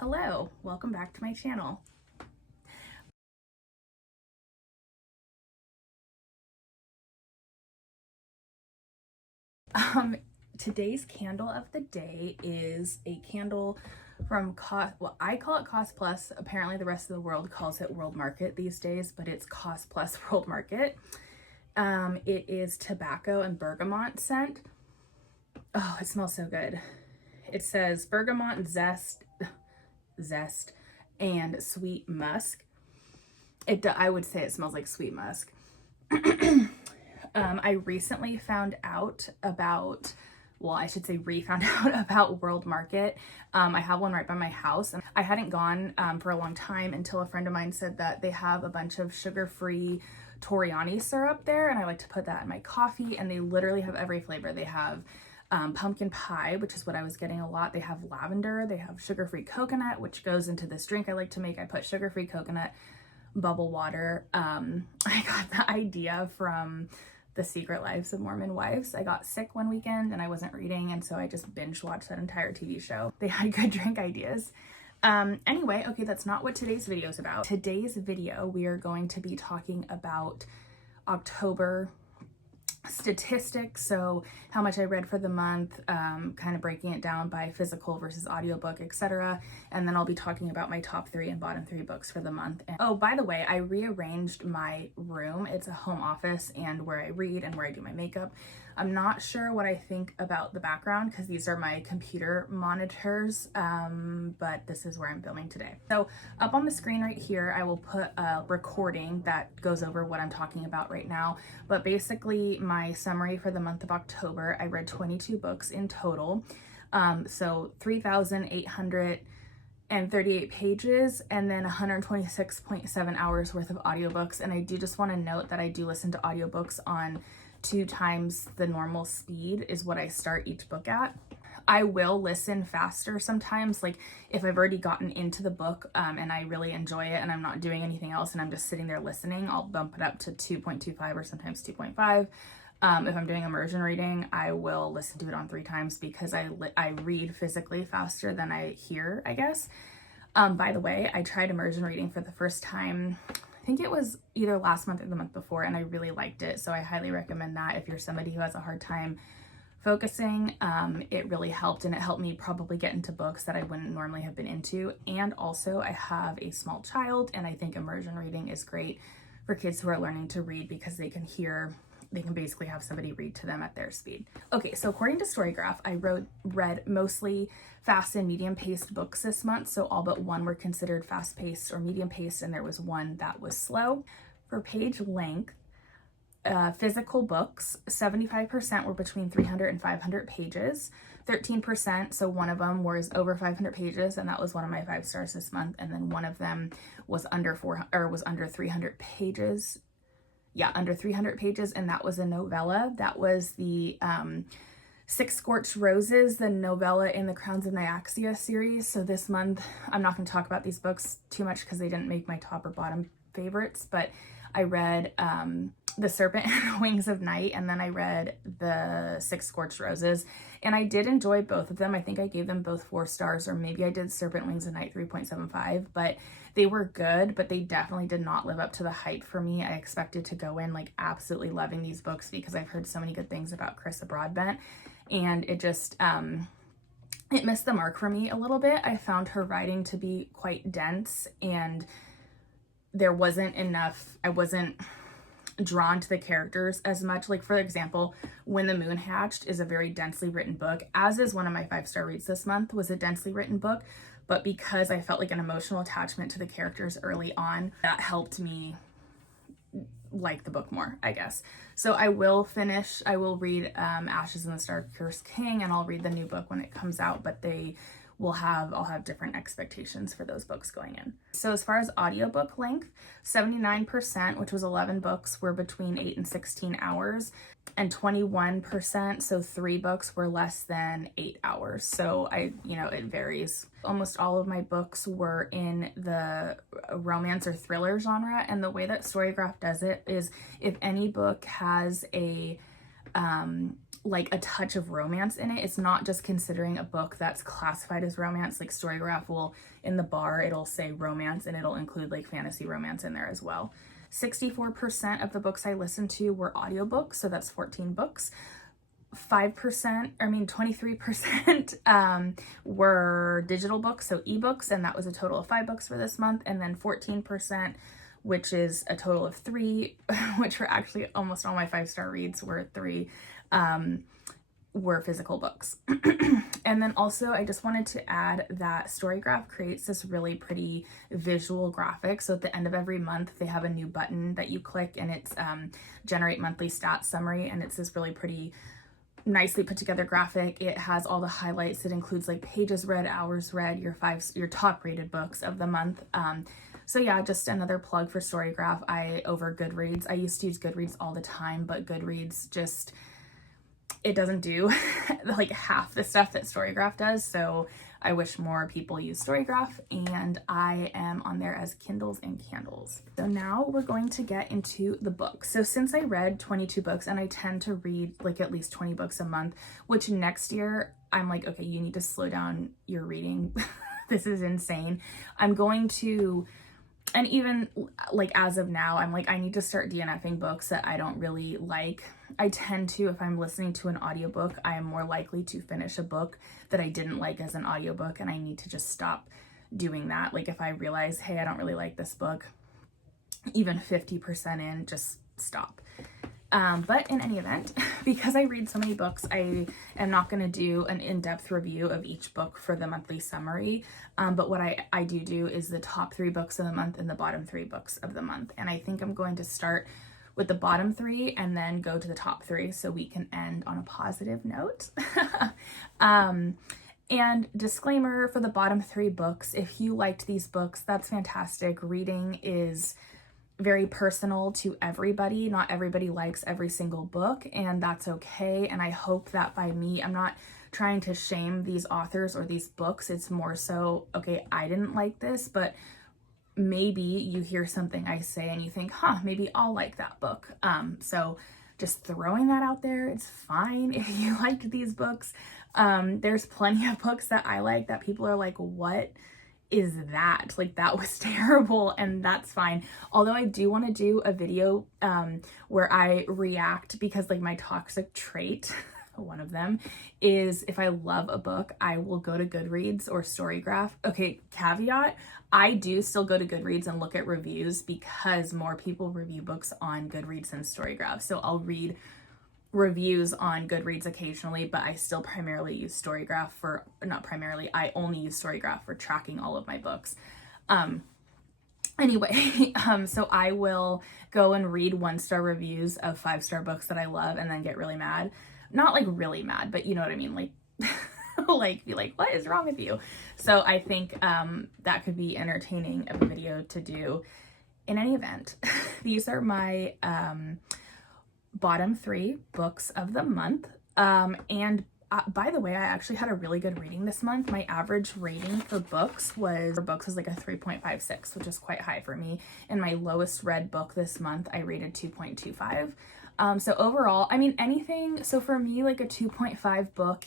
Hello, welcome back to my channel. Today's candle of the day is a candle from I call it Cost Plus. Apparently the rest of the world calls it World Market these days, but it's Cost Plus World Market. It is tobacco and bergamot scent. Oh, it smells so good. It says bergamot and zest and sweet musk. I would say it smells like sweet musk. I recently found out about, well, I should say found out about World Market. I have one right by my house, and I hadn't gone for a long time until a friend of mine said that they have a bunch of sugar-free Toriani syrup there, and I like to put that in my coffee, and they literally have every flavor. They have pumpkin pie, which is what I was getting a lot. They have lavender. They have sugar-free coconut, which goes into this drink I like to make. I put sugar-free coconut, bubble water. I got the idea from The Secret Lives of Mormon Wives. I got sick one weekend and I wasn't reading, and so I just binge watched that entire TV show. They had good drink ideas. Anyway, okay, that's not what today's video is about. Today's video, we are going to be talking about October statistics, so how much I read for the month, kind of breaking it down by physical versus audiobook, etc. And then I'll be talking about my top 3 and bottom 3 books for the month. And oh, by the way, I rearranged my room. It's a home office and where I read and where I do my makeup. I'm not sure what I think about the background because these are my computer monitors, but this is where I'm filming today. So up on the screen right here, I will put a recording that goes over what I'm talking about right now. But basically my summary for the month of October, I read 22 books in total. So 3,838 pages and then 126.7 hours worth of audiobooks. And I do just want to note that I do listen to audiobooks on 2 times the normal speed is what I start each book at. I will listen faster sometimes, like if I've already gotten into the book and I really enjoy it and I'm not doing anything else and I'm just sitting there listening, I'll bump it up to 2.25 or sometimes 2.5. If I'm doing immersion reading, I will listen to it on 3 times because I read physically faster than I hear, I guess. By the way, I tried immersion reading for the first time, I think it was either last month or the month before, and I really liked it. So I highly recommend that if you're somebody who has a hard time focusing. It really helped, and it helped me probably get into books that I wouldn't normally have been into. And also I have a small child, and I think immersion reading is great for kids who are learning to read because they can basically have somebody read to them at their speed. Okay, so according to Storygraph, I read mostly fast and medium-paced books this month, so all but one were considered fast-paced or medium-paced, and there was one that was slow. For page length, physical books, 75% were between 300 and 500 pages, 13%, so one of them was over 500 pages, and that was one of my 5 stars this month, and then one of them was under 300 pages. Yeah, under 300 pages, and that was a novella. That was the 6 Scorched Roses, the novella in the Crowns of Nyaxia series. So this month, I'm not going to talk about these books too much because they didn't make my top or bottom favorites, but I read The Serpent and the Wings of Night, and then I read the 6 Scorched Roses, and I did enjoy both of them. I think I gave them both 4 stars, or maybe I did Serpent Wings of Night 3.75, but they were good, but they definitely did not live up to the hype for me. I expected to go in like absolutely loving these books because I've heard so many good things about Carissa Broadbent, and it just it missed the mark for me a little bit. I found her writing to be quite dense, and there wasn't enough, I wasn't drawn to the characters as much. Like, for example, When the Moon Hatched is a very densely written book, as is one of my 5-star reads this month, was a densely written book, but because I felt like an emotional attachment to the characters early on, that helped me like the book more, I guess. So I will read Ashes in the Star-Cursed King, and I'll read the new book when it comes out, but I'll have different expectations for those books going in. So as far as audiobook length, 79%, which was 11 books, were between 8 and 16 hours, and 21%, so 3 books, were less than 8 hours. So it varies. Almost all of my books were in the romance or thriller genre, and the way that Storygraph does it is if any book has a like a touch of romance in it. It's not just considering a book that's classified as romance. Like Storygraph will, in the bar, it'll say romance and it'll include like fantasy romance in there as well. 64% of the books I listened to were audiobooks, so that's 14 books. 23% were digital books, so ebooks, and that was a total of 5 books for this month. And then 14%, which is a total of 3, which were actually almost all my 5-star reads were 3, were physical books. And then also I just wanted to add that Storygraph creates this really pretty visual graphic. So at the end of every month they have a new button that you click, and it's generate monthly stats summary, and it's this really pretty nicely put together graphic. It has all the highlights. It includes like pages read, hours read, your top rated books of the month. So yeah, just another plug for Storygraph over Goodreads. I used to use Goodreads all the time, but Goodreads just, it doesn't do like half the stuff that Storygraph does. So I wish more people use Storygraph, and I am on there as Kindles and Candles. So now we're going to get into the books. So since I read 22 books, and I tend to read like at least 20 books a month, which next year I'm like, okay, you need to slow down your reading. This is insane. I'm going to, and even like as of now, I'm like, I need to start DNFing books that I don't really like. I tend to, if I'm listening to an audiobook, I am more likely to finish a book that I didn't like as an audiobook, and I need to just stop doing that. Like if I realize, hey, I don't really like this book, even 50% in, just stop. But in any event, because I read so many books, I am not going to do an in-depth review of each book for the monthly summary. But what I do is the top 3 books of the month and the bottom 3 books of the month. And I think I'm going to start with the bottom 3 and then go to the top 3 so we can end on a positive note. And disclaimer for the bottom 3 books, if you liked these books, that's fantastic. Reading is very personal to everybody. Not everybody likes every single book, and that's okay. And I hope that by me, I'm not trying to shame these authors or these books. It's more so, okay, I didn't like this, but maybe you hear something I say and you think, maybe I'll like that book. So just throwing that out there. It's fine if you liked these books. There's plenty of books that I like that people are like, what is that? Like, that was terrible, and that's fine. Although I do want to do a video where I react, because like my toxic trait, one of them, is if I love a book, I will go to Goodreads or Storygraph. Okay, caveat, I do still go to Goodreads and look at reviews because more people review books on Goodreads than Storygraph. So I'll read reviews on Goodreads occasionally, but I still primarily use Storygraph for, not primarily, I only use Storygraph for tracking all of my books. Anyway, so I will go and read 1-star reviews of 5-star books that I love and then get really mad. Not like really mad, but you know what I mean? Like, like be like, what is wrong with you? So I think that could be entertaining of a video to do. In any event, these are my bottom 3 books of the month. And by the way, I actually had a really good reading this month. My average rating for books was like a 3.56, which is quite high for me. And my lowest read book this month, I rated 2.25. So overall, I mean, anything, so for me, like a 2.5 book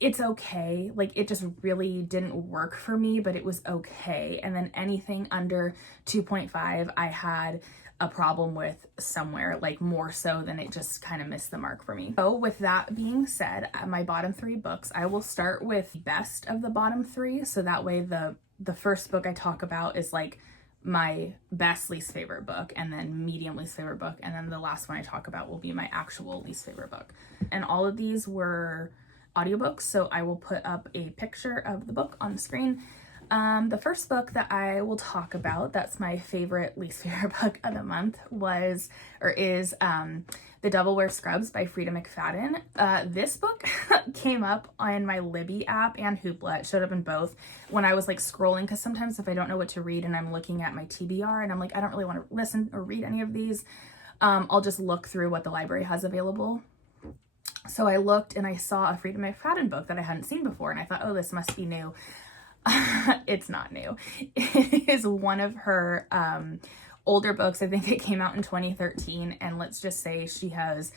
it's okay. Like, it just really didn't work for me, but it was okay. And then anything under 2.5, I had a problem with somewhere, like more so than it just kind of missed the mark for me. So with that being said, my bottom 3 books, I will start with best of the bottom 3. So that way the first book I talk about is like my best least favorite book, and then medium least favorite book, and then the last one I talk about will be my actual least favorite book. And all of these were audiobooks, so I will put up a picture of the book on the screen. The first book that I will talk about, that's my favorite least favorite book of the month, is The Devil Wears Scrubs by Frida McFadden. This book came up on my Libby app and Hoopla. It showed up in both when I was like scrolling, because sometimes if I don't know what to read and I'm looking at my TBR and I'm like, I don't really want to listen or read any of these, I'll just look through what the library has available. So I looked and I saw a Frida McFadden book that I hadn't seen before, and I thought, oh, this must be new. It's not new. It is one of her older books. I think it came out in 2013, and let's just say she has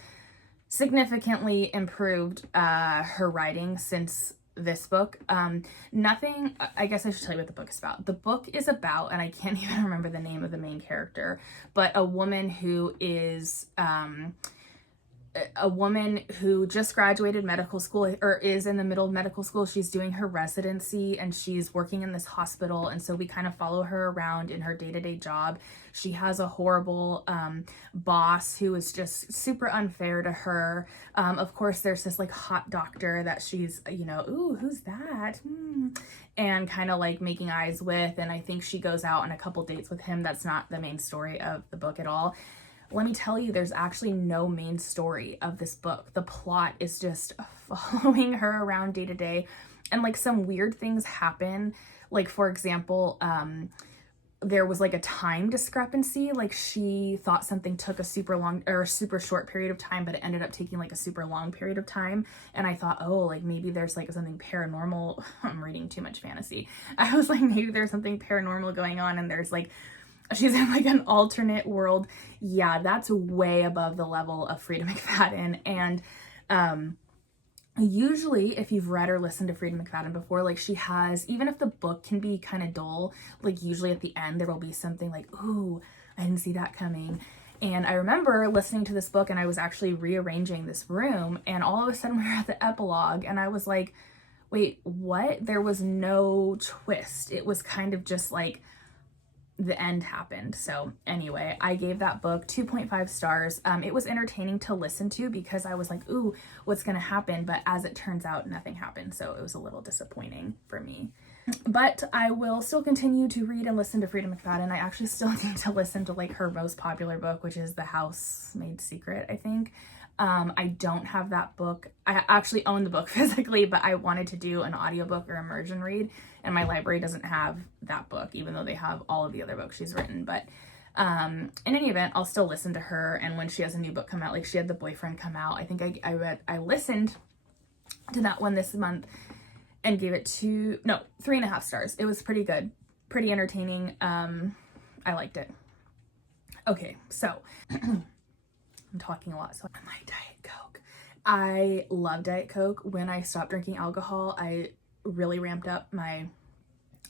significantly improved her writing since this book. Nothing, I guess I should tell you what the book is about. The book is about, and I can't even remember the name of the main character, but a woman who is just graduated medical school, or is in the middle of medical school. She's doing her residency and she's working in this hospital, and so we kind of follow her around in her day-to-day job. She has a horrible boss who is just super unfair to her. Of course, there's this like hot doctor that she's, you know, ooh, who's that? And kind of like making eyes with, and I think she goes out on a couple dates with him. That's not the main story of the book at all. Let me tell you, there's actually no main story of this book. The plot is just following her around day to day, and like some weird things happen. Like, for example, there was like a time discrepancy. Like, she thought something took a super long or a super short period of time, but it ended up taking like a super long period of time. And I thought, oh, like maybe there's like something paranormal. I'm reading too much fantasy. I was like, maybe there's something paranormal going on, and there's like, she's in like an alternate world. Yeah, that's way above the level of Frida McFadden. And usually if you've read or listened to Frida McFadden before, like she has, even if the book can be kind of dull, like usually at the end there will be something like, ooh, I didn't see that coming. And I remember listening to this book and I was actually rearranging this room, and all of a sudden we were at the epilogue and I was like, wait, what? There was no twist. It was kind of just like the end happened. So anyway, I gave that book 2.5 stars. It was entertaining to listen to because I was like, ooh, what's gonna happen? But as it turns out, nothing happened. So it was a little disappointing for me. But I will still continue to read and listen to Frida McFadden. I actually still need to listen to like her most popular book, which is The Housemaid's Secret, I think. I don't have that book. I actually own the book physically, but I wanted to do an audiobook or immersion read, and my library doesn't have that book, even though they have all of the other books she's written. But in any event, I'll still listen to her, and when she has a new book come out, like she had The Boyfriend come out, I think I listened to that one this month and gave it 3.5 stars. It was pretty good, pretty entertaining. I liked it. Okay, so I'm talking a lot, so I like Diet Coke. I love Diet Coke. When I stopped drinking alcohol, I really ramped up my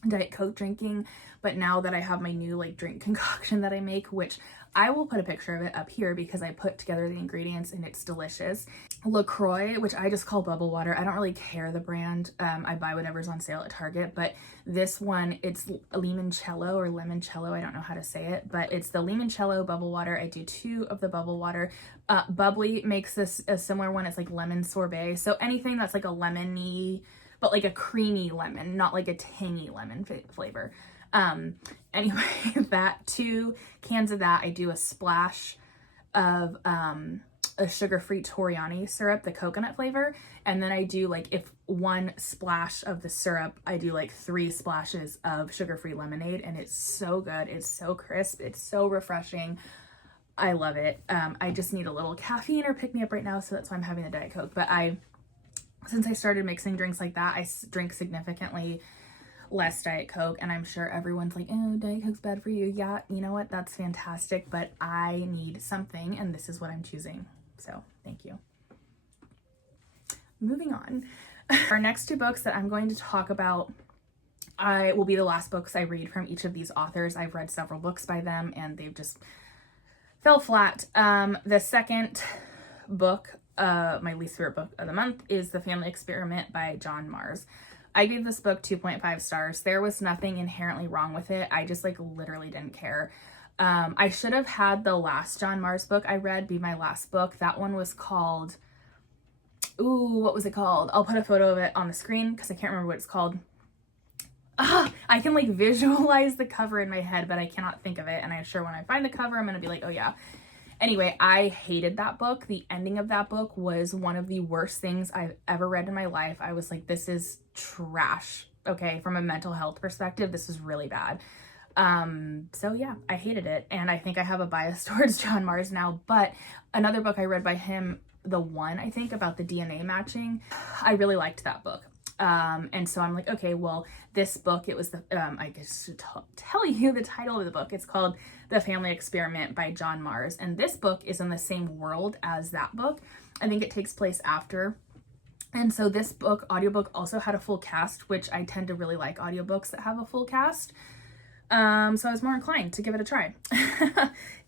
Diet Coke drinking, but now that I have my new like drink concoction that I make, which I will put a picture of it up here because I put together the ingredients and it's delicious. LaCroix, which I just call bubble water. I don't really care the brand. I buy whatever's on sale at Target, but this one, it's limoncello or limoncello. I don't know how to say it, but it's the limoncello bubble water. I do 2 of the bubble water. Bubbly makes this a similar one. It's like lemon sorbet. So anything that's like a lemony, but like a creamy lemon, not like a tangy lemon flavor. Anyway, that 2 cans of that, I do a splash of a sugar-free Toriani syrup, the coconut flavor, and then I do like, if 1 splash of the syrup, I do like 3 splashes of sugar-free lemonade, and it's so good. It's so crisp. It's so refreshing. I love it. I just need a little caffeine or pick-me-up right now, so that's why I'm having the Diet Coke. But since I started mixing drinks like that, I drink significantly less Diet Coke, and I'm sure everyone's like, oh, Diet Coke's bad for you. Yeah, you know what? That's fantastic, but I need something, and this is what I'm choosing. So thank you. Moving on. Our next 2 books that I'm going to talk about will be the last books I read from each of these authors. I've read several books by them, and they've just fell flat. The second book, my least favorite book of the month, is The Family Experiment by John Marrs. I gave this book 2.5 stars. There was nothing inherently wrong with it. I just like literally didn't care. I should have had the last John Marrs book I read be my last book. That one was called, what was it called? I'll put a photo of it on the screen because I can't remember what it's called. I can like visualize the cover in my head, but I cannot think of it. And I'm sure when I find the cover, I'm going to be like, oh yeah. Anyway, I hated that book. The ending of that book was one of the worst things I've ever read in my life. I was like, this is trash. Okay, from a mental health perspective, this is really bad. So yeah, I hated it. And I think I have a bias towards John Marrs now. But another book I read by him, the one, I think, about the DNA matching, I really liked that book. And so I'm like, okay, well, this book, it was the, I guess to tell you the title of the book. It's called The Family Experiment by John Mars. And this book is in the same world as that book. I think it takes place after. And so this book, audiobook, also had a full cast, which I tend to really like audiobooks that have a full cast. So I was more inclined to give it a try.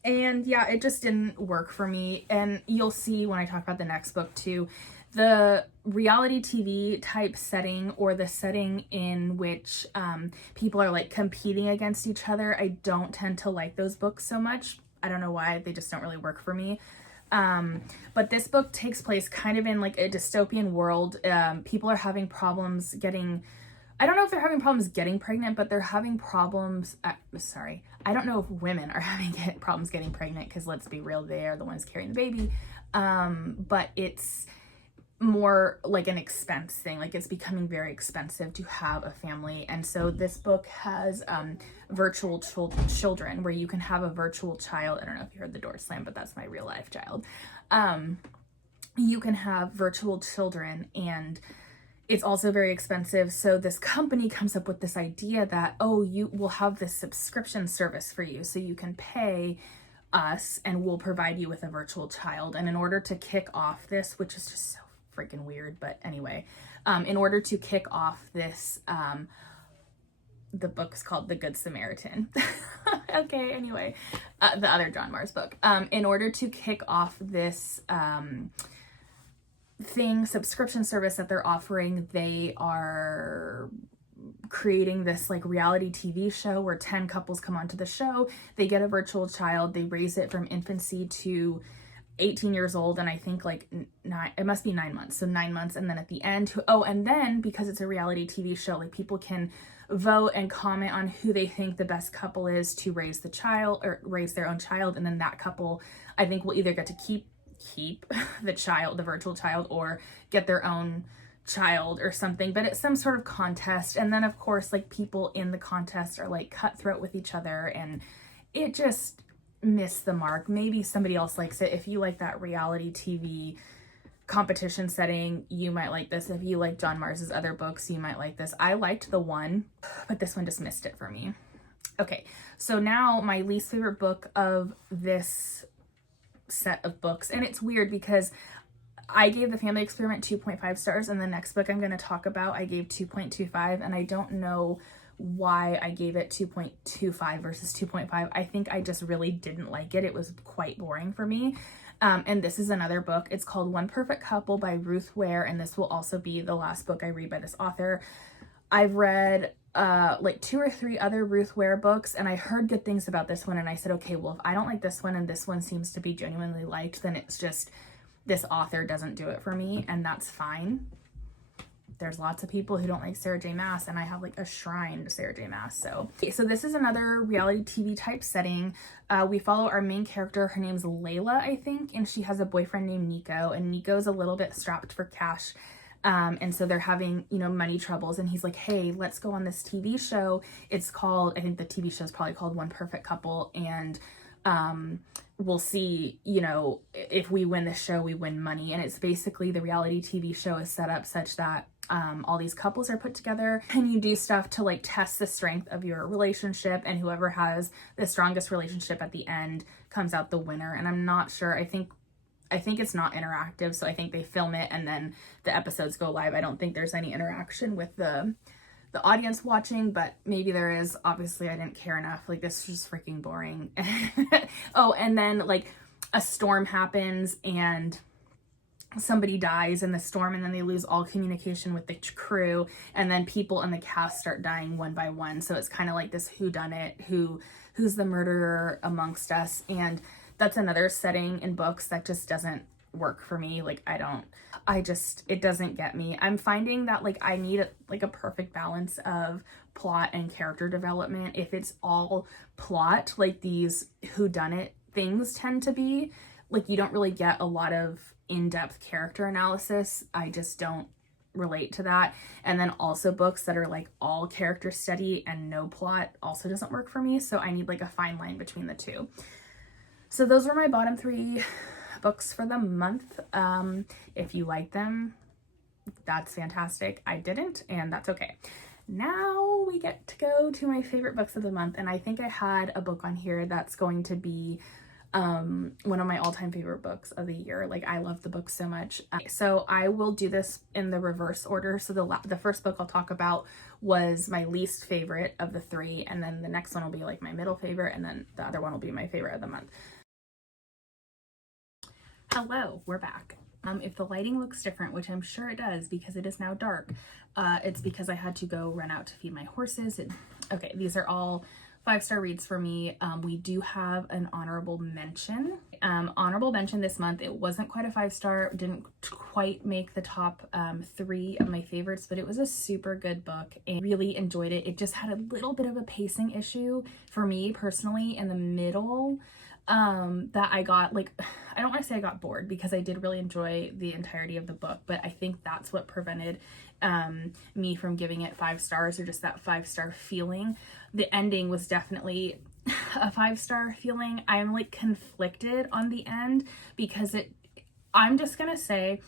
And yeah, it just didn't work for me. And you'll see when I talk about the next book too, the reality TV type setting, or the setting in which people are like competing against each other. I don't tend to like those books so much. I don't know why, they just don't really work for me. But this book takes place kind of in like a dystopian world. People are having problems getting, I don't know if they're having problems getting pregnant, but they're having problems, I don't know if women are having problems getting pregnant, because let's be real, they are the ones carrying the baby. But it's more like an expense thing. Like, it's becoming very expensive to have a family. And so this book has virtual children, where you can have a virtual child. I don't know if you heard the door slam, but that's my real life child. You can have virtual children, and it's also very expensive. So this company comes up with this idea that, oh, you will have this subscription service for you, so you can pay us and we'll provide you with a virtual child. And in order to kick off this, which is just so freaking weird, but anyway, in order to kick off this, the book's called The Good Samaritan. Okay, anyway, the other John Mars book. In order to kick off this subscription service that they're offering, they are creating this like reality TV show where 10 couples come onto the show. They get a virtual child, they raise it from infancy to 18 years old, and I think like it must be 9 months. So 9 months, and then at the end, and then because it's a reality TV show, like people can vote and comment on who they think the best couple is to raise the child, or raise their own child, and then that couple, I think, will either get to keep the child, the virtual child, or get their own child or something. But it's some sort of contest, and then of course like people in the contest are like cutthroat with each other, and it just missed the mark. Maybe somebody else likes it. If you like that reality TV competition setting, you might like this. If you like John Mars's other books, you might like this. I liked the one, but this one just missed it for me. Okay, so now my least favorite book of this set of books, and it's weird because I gave The Family Experiment 2.5 stars, and the next book I'm going to talk about I gave 2.25, and I don't know why I gave it 2.25 versus 2.5. I think I just really didn't like it. It was quite boring for me. And this is another book. It's called One Perfect Couple by Ruth Ware, and this will also be the last book I read by this author. I've read like 2 or 3 other Ruth Ware books, and I heard good things about this one, and I said, okay, well, if I don't like this one and this one seems to be genuinely liked, then it's just this author doesn't do it for me, and that's fine. There's lots of people who don't like Sarah J. Maas, and I have like a shrine to Sarah J. Maas. So this is another reality TV type setting. We follow our main character. Her name's Layla, I think, and she has a boyfriend named Nico, and Nico's a little bit strapped for cash. And so they're having, money troubles, and he's like, hey, let's go on this TV show. It's called, I think the TV show is probably called One Perfect Couple, and we'll see, if we win the show, we win money. And it's basically, the reality TV show is set up such that all these couples are put together, and you do stuff to like test the strength of your relationship, and whoever has the strongest relationship at the end comes out the winner. And I'm not sure, I think it's not interactive, so I think they film it and then the episodes go live. I don't think there's any interaction with the audience watching, but maybe there is. Obviously I didn't care enough. Like, this is just freaking boring. Oh, and then like a storm happens and somebody dies in the storm, and then they lose all communication with the crew, and then people in the cast start dying one by one. So it's kind of like this whodunit, who's the murderer amongst us. And that's another setting in books that just doesn't work for me. Like, it doesn't get me. I'm finding that like I need a perfect balance of plot and character development. If it's all plot, like these whodunit things tend to be, like you don't really get a lot of in-depth character analysis. I just don't relate to that. And then also books that are like all character study and no plot also doesn't work for me. So I need like a fine line between the two. So those were my bottom 3 books for the month. If you like them, that's fantastic. I didn't, and that's okay. Now we get to go to my favorite books of the month, and I think I had a book on here that's going to be one of my all-time favorite books of the year. Like, I love the book so much. So I will do this in the reverse order. So the first book I'll talk about was my least favorite of the three, and then the next one will be like my middle favorite, and then the other one will be my favorite of the month. Hello, we're back. If the lighting looks different, which I'm sure it does because it is now dark, it's because I had to go run out to feed my horses. Okay, these are all 5-star reads for me. We do have an honorable mention. Honorable mention this month, it wasn't quite a 5-star, didn't quite make the top 3 of my favorites, but it was a super good book and really enjoyed it. It just had a little bit of a pacing issue for me personally in the middle. That I got, like, I don't want to say I got bored because I did really enjoy the entirety of the book, but I think that's what prevented me from giving it 5 stars, or just that 5-star feeling. The ending was definitely a 5-star feeling. I'm like conflicted on the end because I'm just gonna say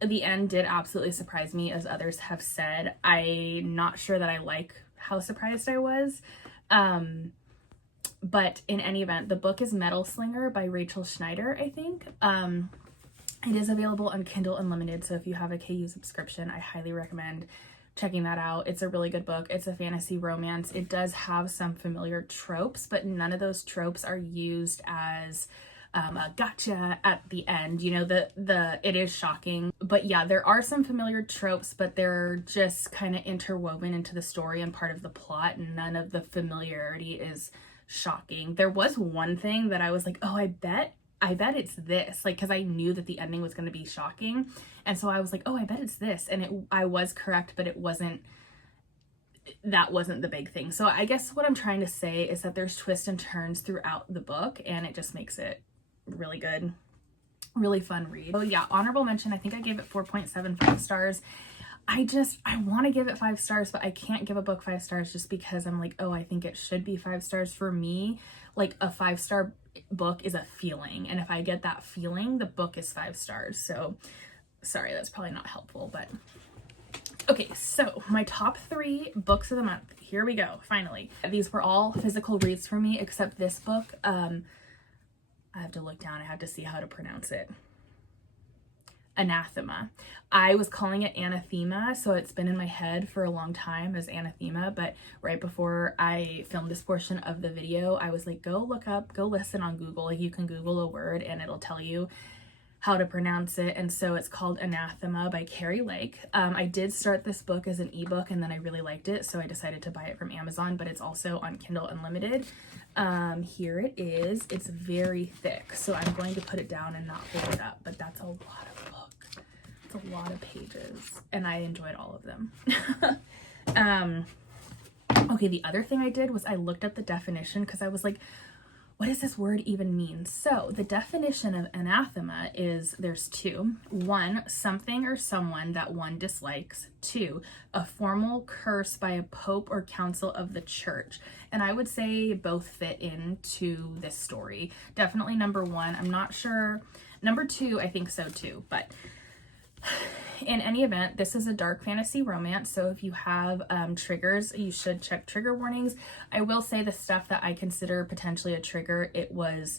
the end did absolutely surprise me, as others have said. I'm not sure that I like how surprised I was. But in any event, the book is Metal Slinger by Rachel Schneider, I think. It is available on Kindle Unlimited, so if you have a KU subscription, I highly recommend checking that out. It's a really good book. It's a fantasy romance. It does have some familiar tropes, but none of those tropes are used as a gotcha at the end. You know, it is shocking. But yeah, there are some familiar tropes, but they're just kind of interwoven into the story and part of the plot. None of the familiarity is shocking. There was one thing that I was like, oh, I bet it's this, like, because I knew that the ending was going to be shocking, and so I was like, oh, I bet it's this, and I was correct, but that wasn't the big thing. So I guess what I'm trying to say is that there's twists and turns throughout the book, and it just makes it really good, really fun read. Oh yeah, honorable mention, I think I gave it 4.75 stars. I want to give it 5 stars, but I can't give a book 5 stars just because I'm like, oh, I think it should be 5 stars. For me, like, a 5-star book is a feeling, and if I get that feeling, the book is 5 stars. So sorry, that's probably not helpful, but okay. So my top 3 books of the month, here we go. Finally, these were all physical reads for me except this book. I have to look down, I have to see how to pronounce it. Anathema. I was calling it anathema, so it's been in my head for a long time as anathema, but right before I filmed this portion of the video, I was like, go listen on Google. Like, you can Google a word and it'll tell you how to pronounce it. And so it's called Anathema by Carrie Lake. I did start this book as an ebook and then I really liked it, so I decided to buy it from Amazon, but it's also on Kindle Unlimited. Here it is. It's very thick, so I'm going to put it down and not hold it up, but that's a lot of book. It's a lot of pages, and I enjoyed all of them. Okay, the other thing I did was I looked up the definition because I was like, what does this word even mean? So the definition of anathema is, there's 2. 1, something or someone that one dislikes. 2, a formal curse by a pope or council of the church. And I would say both fit into this story. Definitely number 1. I'm not sure. Number 2, I think so too, but in any event, this is a dark fantasy romance, so if you have triggers, you should check trigger warnings. I will say the stuff that I consider potentially a trigger, it was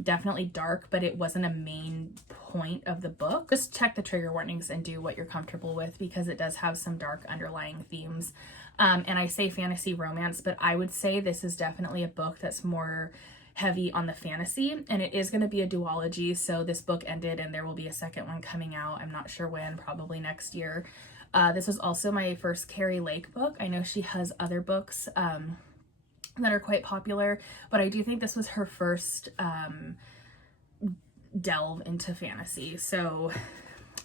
definitely dark, but it wasn't a main point of the book. Just check the trigger warnings and do what you're comfortable with, because it does have some dark underlying themes. And I say fantasy romance, but I would say this is definitely a book that's more heavy on the fantasy, and it is going to be a duology. So this book ended and there will be a second one coming out. I'm not sure when, probably next year. This was also my first Carrie Lake book. I know she has other books that are quite popular, but I do think this was her first delve into fantasy. So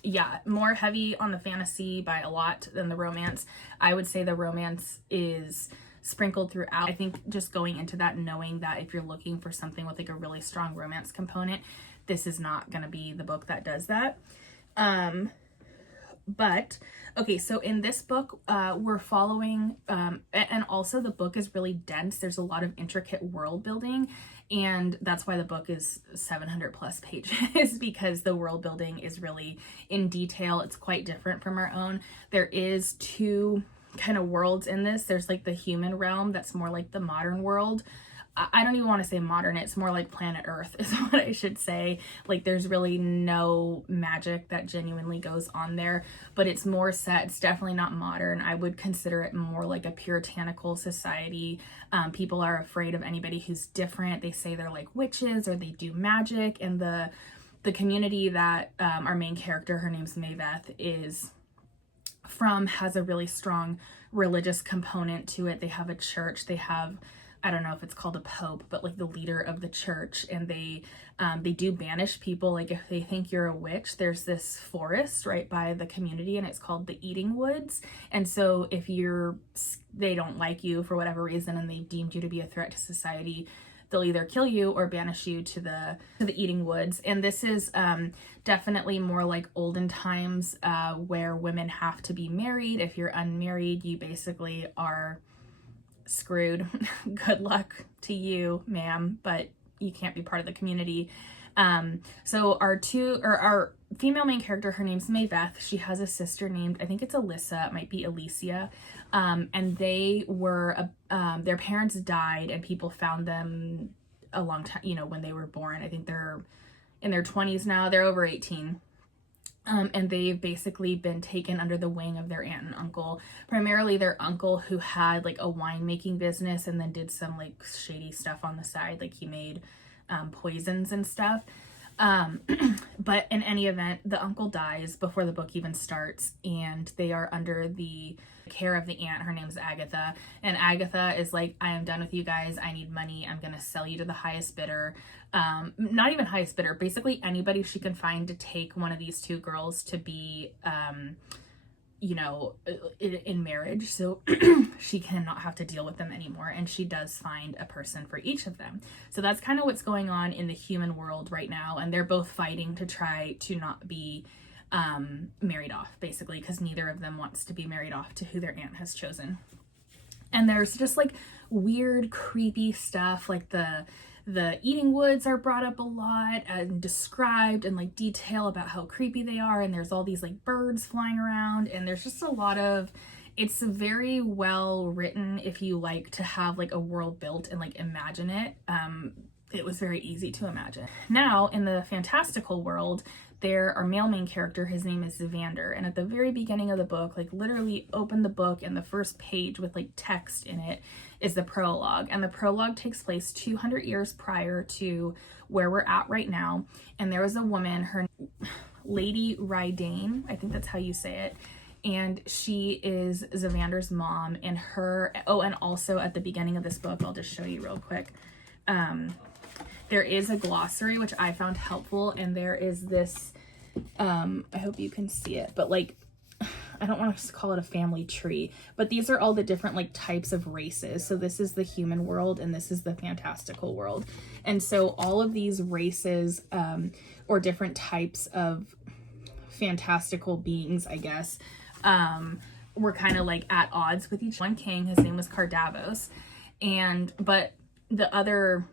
yeah, more heavy on the fantasy by a lot than the romance. I would say the romance is sprinkled throughout. I think just going into that, knowing that if you're looking for something with like a really strong romance component, this is not going to be the book that does that. But okay, so in this book, we're following, and also the book is really dense. There's a lot of intricate world building, and that's why the book is 700 plus pages because the world building is really in detail. It's quite different from our own. There is two kind of worlds in this. There's like the human realm that's more like the modern world. I don't even want to say modern, it's more like planet Earth is what I should say. Like there's really no magic that genuinely goes on there, but it's more set, it's definitely not modern. I would consider it more like a puritanical society. People are afraid of anybody who's different. They say they're like witches or they do magic, and the community that our main character, her name's Maveth, is from has a really strong religious component to it. They have a church, they have, I don't know if it's called a pope, but like the leader of the church, and they do banish people. Like if they think you're a witch, there's this forest right by the community and it's called the Eating Woods. And so if they don't like you for whatever reason and they've deemed you to be a threat to society, they'll either kill you or banish you to the Eating Woods. And this is definitely more like olden times where women have to be married. If you're unmarried, you basically are screwed. Good luck to you, ma'am, but you can't be part of the community. So our female main character, her name's Maveth. She has a sister named, I think it's Alyssa, it might be Alicia. And they were, their parents died and people found them a long time, when they were born. I think they're in their 20s now, they're over 18. And they've basically been taken under the wing of their aunt and uncle, primarily their uncle, who had like a winemaking business and then did some like shady stuff on the side, like he made poisons and stuff. But in any event, the uncle dies before the book even starts, and they are under the care of the aunt. Her name's Agatha, and Agatha is like, I am done with you guys, I need money, I'm gonna sell you to the highest bidder. Not even highest bidder, basically anybody she can find to take one of these two girls to be in marriage, so she cannot have to deal with them anymore. And she does find a person for each of them. So that's kind of what's going on in the human world right now, and they're both fighting to try to not be married off, basically, because neither of them wants to be married off to who their aunt has chosen. And there's just like weird, creepy stuff, like the Eating Woods are brought up a lot and described in like detail about how creepy they are, and there's all these like birds flying around, and there's just a lot of, it's very well written if you like to have like a world built and like imagine it. It was very easy to imagine. Now in the fantastical world, our male main character, his name is Zavander, and at the very beginning of the book, like literally open the book and the first page with like text in it is the prologue, and the prologue takes place 200 years prior to where we're at right now. And there was a woman, her Lady Rydane, I think that's how you say it, and she is Zavander's mom. And and also at the beginning of this book, I'll just show you real quick, there is a glossary which I found helpful, and there is this, I hope you can see it, but like, I don't want to call it a family tree, but these are all the different like types of races. So this is the human world and this is the fantastical world. And so all of these races, or different types of fantastical beings, I guess, were kind of like at odds with each one king. His name was Cardavos. But the other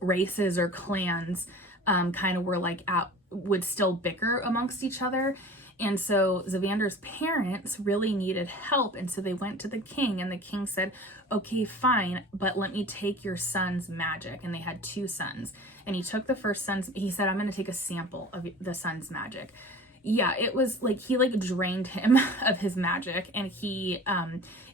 races or clans kind of were like would still bicker amongst each other. And so Zavander's parents really needed help, and so they went to the king, and the king said, okay, fine, but let me take your son's magic. And they had two sons, and he took the first son's, he said, I'm going to take a sample of the son's magic. Yeah, it was like he like drained him of his magic, and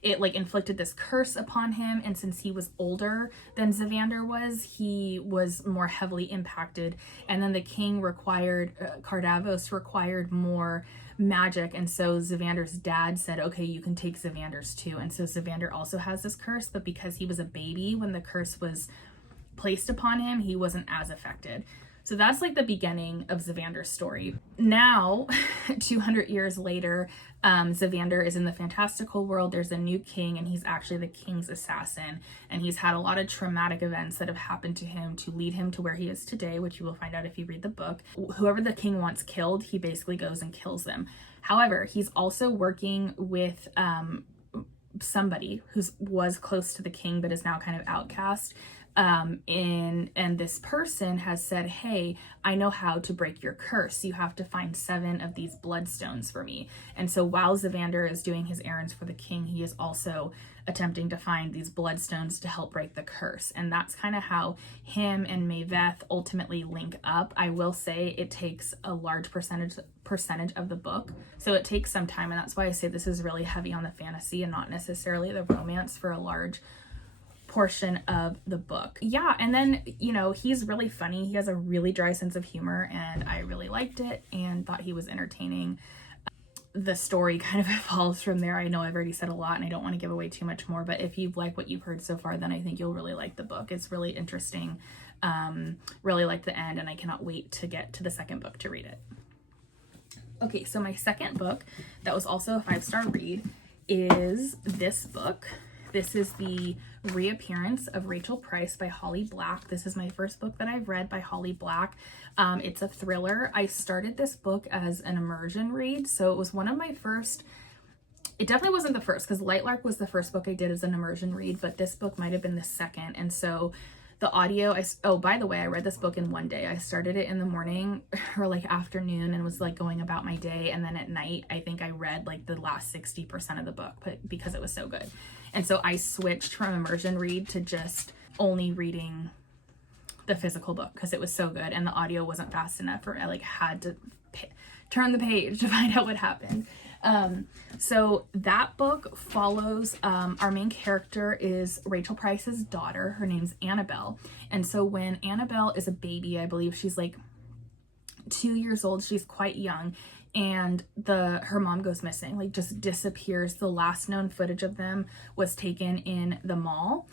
it like inflicted this curse upon him. And since he was older than Zavander was, he was more heavily impacted. And then the king Cardavos required more magic, and so Zavander's dad said, okay, you can take Zavander's too. And so Zavander also has this curse, but because he was a baby when the curse was placed upon him, he wasn't as affected. So that's like the beginning of Zavander's story. Now, 200 years later, Zavander is in the fantastical world. There's a new king, and he's actually the king's assassin. And he's had a lot of traumatic events that have happened to him to lead him to where he is today, which you will find out if you read the book. Whoever the king wants killed, he basically goes and kills them. However, he's also working with somebody who was close to the king but is now kind of outcast. And this person has said, hey, I know how to break your curse. You have to find 7 of these bloodstones for me. And so while Zavander is doing his errands for the king, he is also attempting to find these bloodstones to help break the curse. And that's kind of how him and Maveth ultimately link up. I will say it takes a large percentage of the book, so it takes some time, and that's why I say this is really heavy on the fantasy and not necessarily the romance for a large portion of the book. Yeah, and then, you know, he's really funny. He has a really dry sense of humor, and I really liked it and thought he was entertaining. The story kind of evolves from there. I know I've already said a lot and I don't want to give away too much more, but if you like what you've heard so far, then I think you'll really like the book. It's really interesting. Really like the end, and I cannot wait to get to the second book to read it. Okay, so my second book that was also a 5-star read is this book. This is the Reappearance of Rachel Price by Holly Black. This is my first book that I've read by Holly Black. It's a thriller. I started this book as an immersion read, so it was one of my first. It definitely wasn't the first, because Lightlark was the first book I did as an immersion read, but this book might have been the second. And so the audio, oh, by the way, I read this book in one day. I started it in the morning or like afternoon and was like going about my day. And then at night, I think I read like the last 60% of the book, but because it was so good. And so I switched from immersion read to just only reading the physical book because it was so good and the audio wasn't fast enough, or I like had to turn the page to find out what happened. So that book follows, our main character is Rachel Price's daughter. Her name's Annabelle. And so when Annabelle is a baby, I believe she's like 2 years old, she's quite young, and her mom goes missing, like just disappears. The last known footage of them was taken in the mall.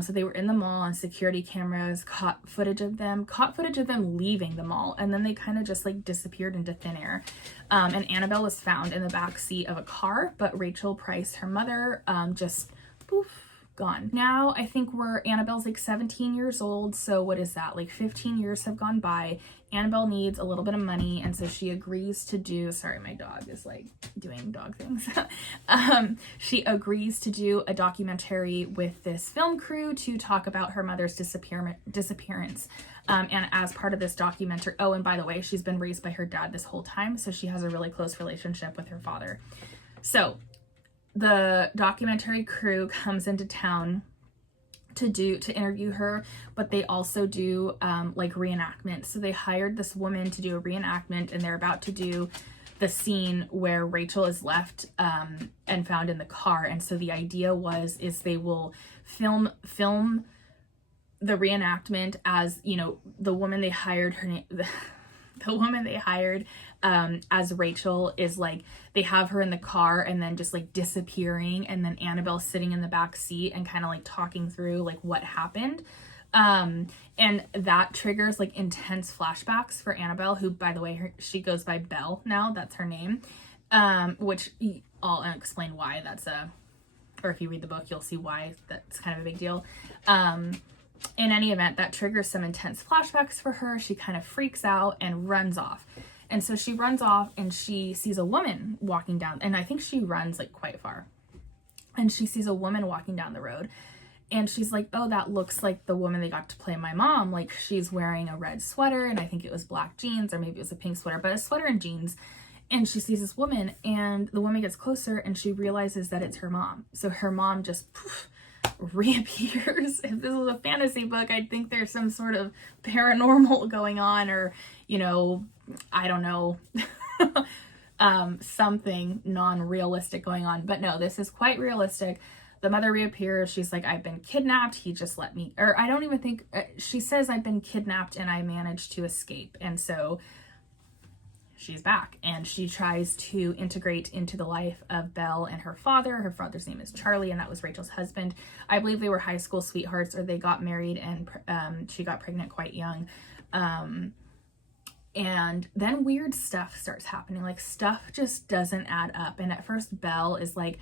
So they were in the mall and security cameras caught footage of them leaving the mall, and then they kind of just like disappeared into thin air. And Annabelle was found in the back seat of a car, but Rachel Price, her mother, just poof, gone. Now I think Annabelle's like 17 years old, so what is that, like 15 years have gone by. Annabelle needs a little bit of money, and so she agrees to do, sorry, my dog is like doing dog things. She agrees to do a documentary with this film crew to talk about her mother's disappearance. And as part of this documentary, oh, and by the way, she's been raised by her dad this whole time, so she has a really close relationship with her father. So the documentary crew comes into town to interview her, but they also do like reenactment. So they hired this woman to do a reenactment, and they're about to do the scene where Rachel is left and found in the car. And so the idea is they will film the reenactment as, you know, the woman they hired, the woman they hired as Rachel is like, they have her in the car and then just like disappearing, and then Annabelle sitting in the back seat and kind of like talking through like what happened. And that triggers like intense flashbacks for Annabelle, who, by the way, she goes by Belle now, that's her name, which I'll explain why or if you read the book, you'll see why that's kind of a big deal. In any event, that triggers some intense flashbacks for her. She kind of freaks out and runs off. And so she runs off and she sees a woman walking down, and I think she runs like quite far. And she sees a woman walking down the road, and she's like, oh, that looks like the woman they got to play my mom. Like, she's wearing a red sweater, and I think it was black jeans, or maybe it was a pink sweater, but a sweater and jeans. And she sees this woman, and the woman gets closer and she realizes that it's her mom. So her mom just reappears. If this was a fantasy book, I'd think there's some sort of paranormal going on, or, you know, I don't know, something non-realistic going on. But no, this is quite realistic. The mother reappears. She's like, I've been kidnapped. He just let me, or I don't even think, she says I've been kidnapped and I managed to escape. And so she's back, and she tries to integrate into the life of Belle and her father. Her father's name is Charlie, and that was Rachel's husband. I believe they were high school sweethearts, or they got married, and she got pregnant quite young. And then weird stuff starts happening. Like, stuff just doesn't add up. And at first Belle is like,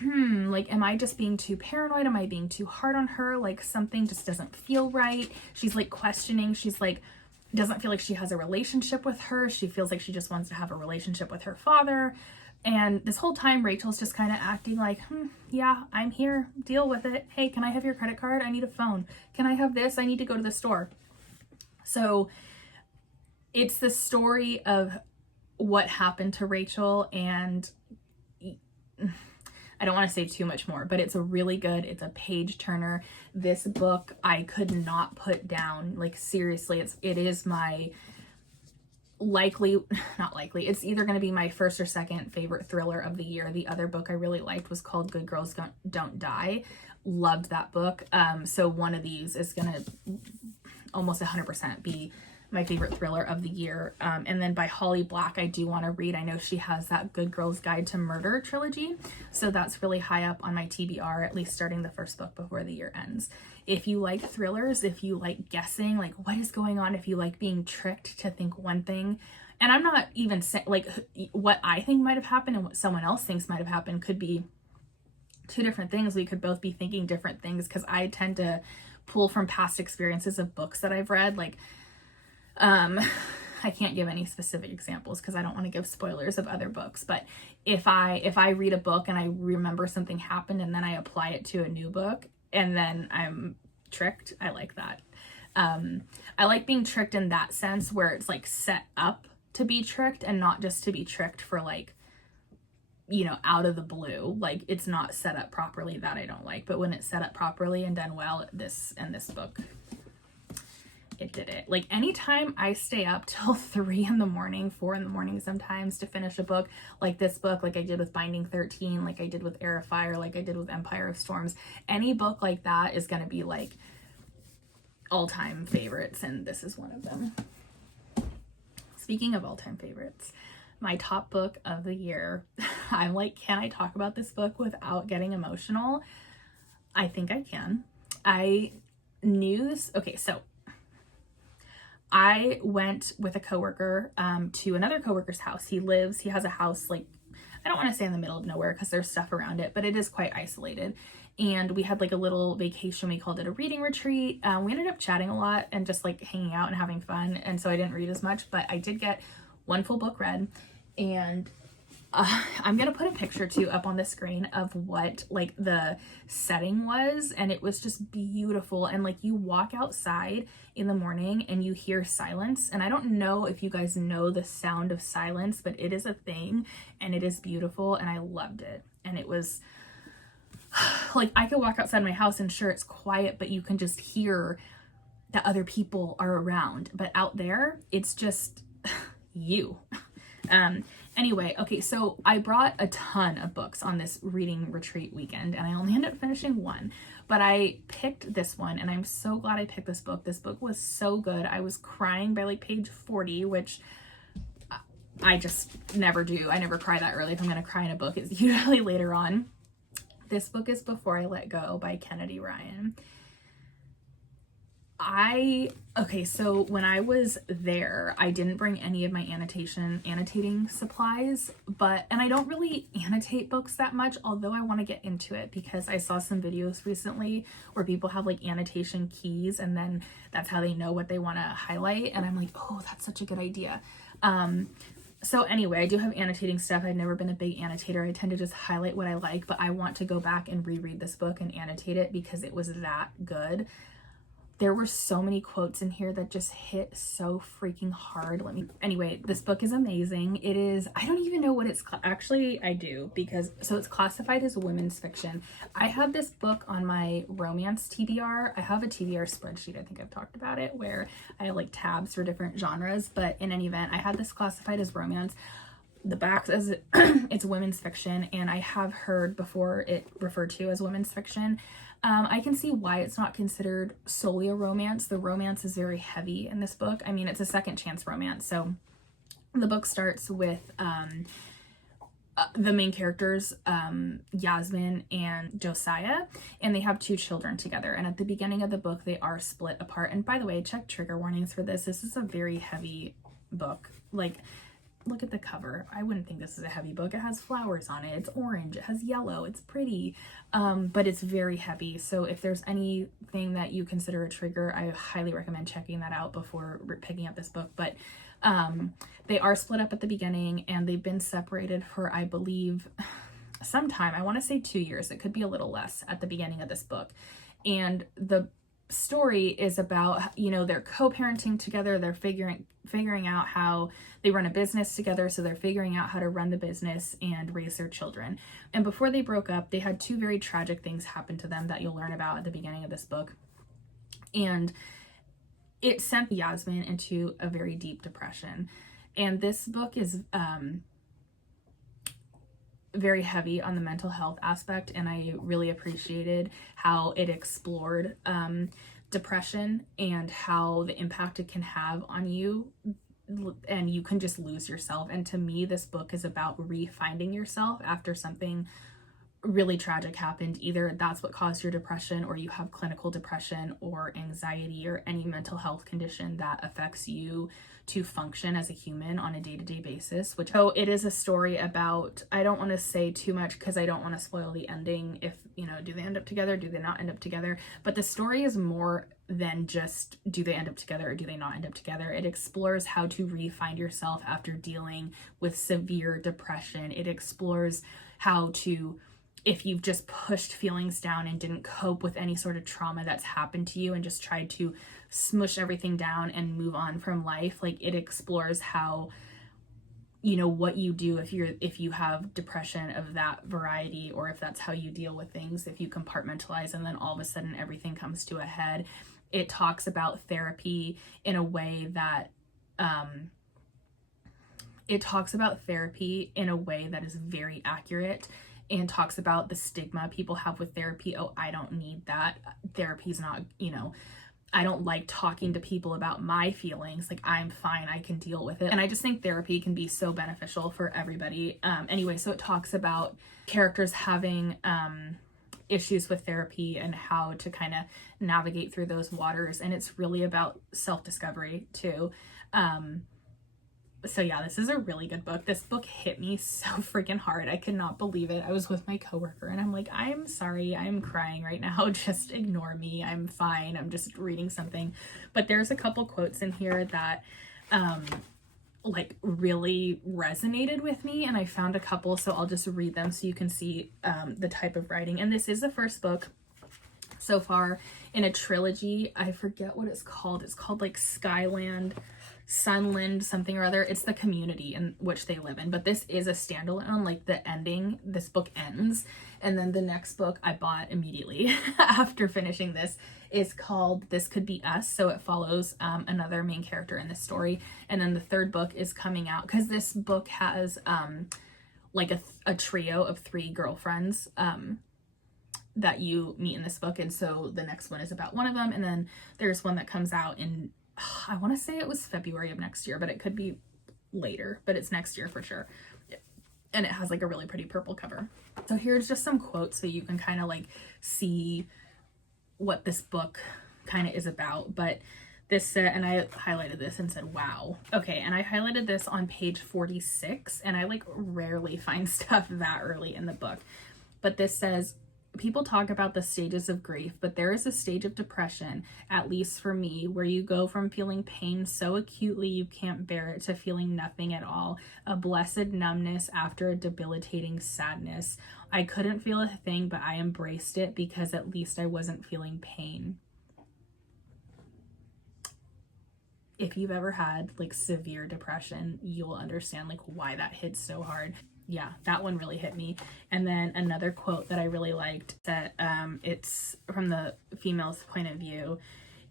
like, am I just being too paranoid? Am I being too hard on her? Like, something just doesn't feel right. She's like questioning. She's like, doesn't feel like she has a relationship with her. She feels like she just wants to have a relationship with her father. And this whole time, Rachel's just kind of acting like, yeah, I'm here, deal with it. Hey, can I have your credit card? I need a phone. Can I have this? I need to go to the store. So it's the story of what happened to Rachel, and I don't want to say too much more, but it's it's a page turner. This book I could not put down. Like, seriously, it is my it's either going to be my first or second favorite thriller of the year. The other book I really liked was called Good Girls Don't Die. Loved that book. So one of these is going to almost 100% be my favorite thriller of the year. And then by Holly Black, I do want to read. I know she has that Good Girl's Guide to Murder trilogy. So that's really high up on my TBR, at least starting the first book before the year ends. If you like thrillers, if you like guessing, like what is going on, if you like being tricked to think one thing, and I'm not even saying like what I think might have happened and what someone else thinks might have happened could be two different things. We could both be thinking different things, because I tend to pull from past experiences of books that I've read. Like, I can't give any specific examples because I don't want to give spoilers of other books, but if I read a book and I remember something happened and then I apply it to a new book and then I'm tricked, I like that. I like being tricked in that sense, where it's like set up to be tricked and not just to be tricked for like, you know, out of the blue. Like, it's not set up properly, that I don't like. But when it's set up properly and done well, this book, it did it. Like, anytime I stay up till 3 in the morning, 4 in the morning sometimes to finish a book, like this book, like I did with Binding 13, like I did with Air of Fire, like I did with Empire of Storms, any book like that is going to be like all-time favorites, and this is one of them. Speaking of all-time favorites, my top book of the year, I'm like, can I talk about this book without getting emotional? I think I can. I knew this. Okay, so I went with a coworker to another coworker's house. He has a house, like, I don't want to say in the middle of nowhere because there's stuff around it, but it is quite isolated. And we had like a little vacation. We called it a reading retreat. We ended up chatting a lot and just like hanging out and having fun. And so I didn't read as much, but I did get one full book read. And I'm going to put a picture too up on the screen of what like the setting was. And it was just beautiful. And like, you walk outside in the morning and you hear silence. And I don't know if you guys know the sound of silence, but it is a thing and it is beautiful. And I loved it. And it was like, I could walk outside my house and sure, it's quiet, but you can just hear that other people are around. But out there, it's just you. Anyway, okay, so I brought a ton of books on this reading retreat weekend, and I only ended up finishing one, but I picked this one, and I'm so glad I picked this book. This book was so good. I was crying by like page 40, which I just never do. I never cry that early. If I'm going to cry in a book, it's usually later on. This book is Before I Let Go by Kennedy Ryan. Okay, so when I was there, I didn't bring any of my annotating supplies, and I don't really annotate books that much, although I want to get into it because I saw some videos recently where people have like annotation keys and then that's how they know what they want to highlight. And I'm like, oh, that's such a good idea. So anyway, I do have annotating stuff. I've never been a big annotator. I tend to just highlight what I like, but I want to go back and reread this book and annotate it because it was that good. There were so many quotes in here that just hit so freaking hard. Anyway, this book is amazing. It is, I don't even know what it's, actually I do, because, so it's classified as women's fiction. I have this book on my romance TBR. I have a TBR spreadsheet, I think I've talked about it, where I have like tabs for different genres, but in any event, I had this classified as romance. The back says it's women's fiction, and I have heard before it referred to as women's fiction. I can see why it's not considered solely a romance. The romance is very heavy in this book. I mean, it's a second chance romance. So the book starts with the main characters, Yasmin and Josiah, and they have 2 children together. And at the beginning of the book, they are split apart. And by the way, check trigger warnings for this. This is a very heavy book. Like, look at the cover. I wouldn't think this is a heavy book. It has flowers on it. It's orange. It has yellow. It's pretty, but it's very heavy. So if there's anything that you consider a trigger, I highly recommend checking that out before picking up this book. But they are split up at the beginning, and they've been separated for, I believe, some time. I want to say 2 years. It could be a little less at the beginning of this book. And the story is about, you know, they're co-parenting together. They're figuring out how they run a business together. So they're figuring out how to run the business and raise their children. And before they broke up, they had 2 very tragic things happen to them that you'll learn about at the beginning of this book. And it sent Yasmin into a very deep depression. And this book is very heavy on the mental health aspect, and I really appreciated how it explored depression and how the impact it can have on you, and you can just lose yourself. And to me, this book is about refinding yourself after something really tragic happened. Either that's what caused your depression, or you have clinical depression or anxiety or any mental health condition that affects you to function as a human on a day-to-day basis. So it is a story about, I don't want to say too much because I don't want to spoil the ending. If, you know, do they end up together? Do they not end up together? But the story is more than just do they end up together or do they not end up together. It explores how to re-find yourself after dealing with severe depression. It explores how to, if you've just pushed feelings down and didn't cope with any sort of trauma that's happened to you and just tried to smush everything down and move on from life, like it explores how, you know, what you do if you have depression of that variety, or if that's how you deal with things, if you compartmentalize and then all of a sudden everything comes to a head. It talks about therapy in a way that is very accurate, and talks about the stigma people have with therapy. Oh, I don't need that. Therapy's not, you know, I don't like talking to people about my feelings. Like, I'm fine. I can deal with it. And I just think therapy can be so beneficial for everybody. Anyway, so it talks about characters having issues with therapy and how to kind of navigate through those waters. And it's really about self-discovery too. So yeah, this is a really good book. This book hit me so freaking hard. I could not believe it. I was with my coworker and I'm like, I'm sorry, I'm crying right now. Just ignore me. I'm fine. I'm just reading something. But there's a couple quotes in here that like really resonated with me, and I found a couple, so I'll just read them so you can see the type of writing. And this is the first book so far in a trilogy. I forget what it's called. It's called like Skyland, Sunland, something or other. It's the community in which they live in, but this is a standalone. Like the ending, this book ends, and then the next book I bought immediately after finishing this is called This Could Be Us. So it follows another main character in this story, and then the third book is coming out because this book has like a trio of 3 girlfriends that you meet in this book, and so the next one is about one of them, and then there's one that comes out in, I want to say it was February of next year, but it could be later, but it's next year for sure. And it has like a really pretty purple cover. So here's just some quotes so you can kind of like see what this book kind of is about. But this said, and I highlighted this and said, wow. Okay, and I highlighted this on page 46, and I like rarely find stuff that early in the book. But this says, people talk about the stages of grief, but there is a stage of depression, at least for me, where you go from feeling pain so acutely you can't bear it to feeling nothing at all, a blessed numbness after a debilitating sadness. I couldn't feel a thing, but I embraced it because at least I wasn't feeling pain. If you've ever had like severe depression, you'll understand like why that hits so hard. Yeah, that one really hit me. And then another quote that I really liked, that it's from the female's point of view,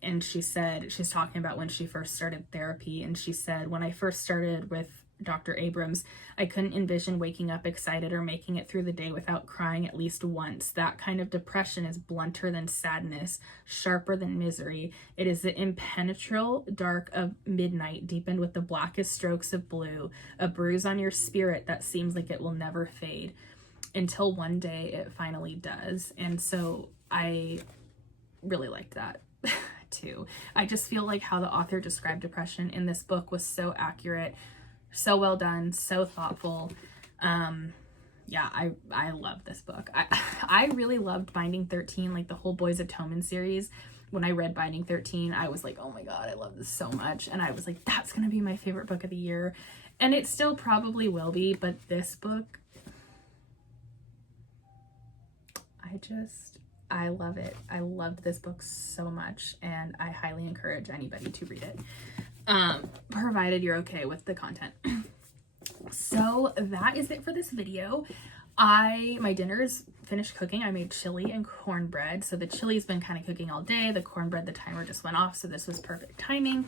and she said, she's talking about when she first started therapy, and she said, when I first started with Dr. Abrams, I couldn't envision waking up excited or making it through the day without crying at least once. That kind of depression is blunter than sadness, sharper than misery. It is the impenetrable dark of midnight deepened with the blackest strokes of blue, a bruise on your spirit that seems like it will never fade, until one day it finally does. And so I really liked that too. I just feel like how the author described depression in this book was so accurate. So well done, so thoughtful. Yeah, I love this book. I really loved Binding 13, like the whole Boys of Toman series. When I read Binding 13, I was like, oh my god, I love this so much. And I was like, that's gonna be my favorite book of the year. And it still probably will be, but this book, I love it. I loved this book so much, and I highly encourage anybody to read it, provided you're okay with the content. So that is it for this video. My dinner's finished cooking. I made chili and cornbread. So the chili's been kind of cooking all day. The cornbread, the timer just went off, so this was perfect timing.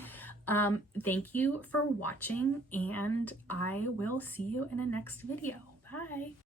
Thank you for watching, and I will see you in a next video. Bye.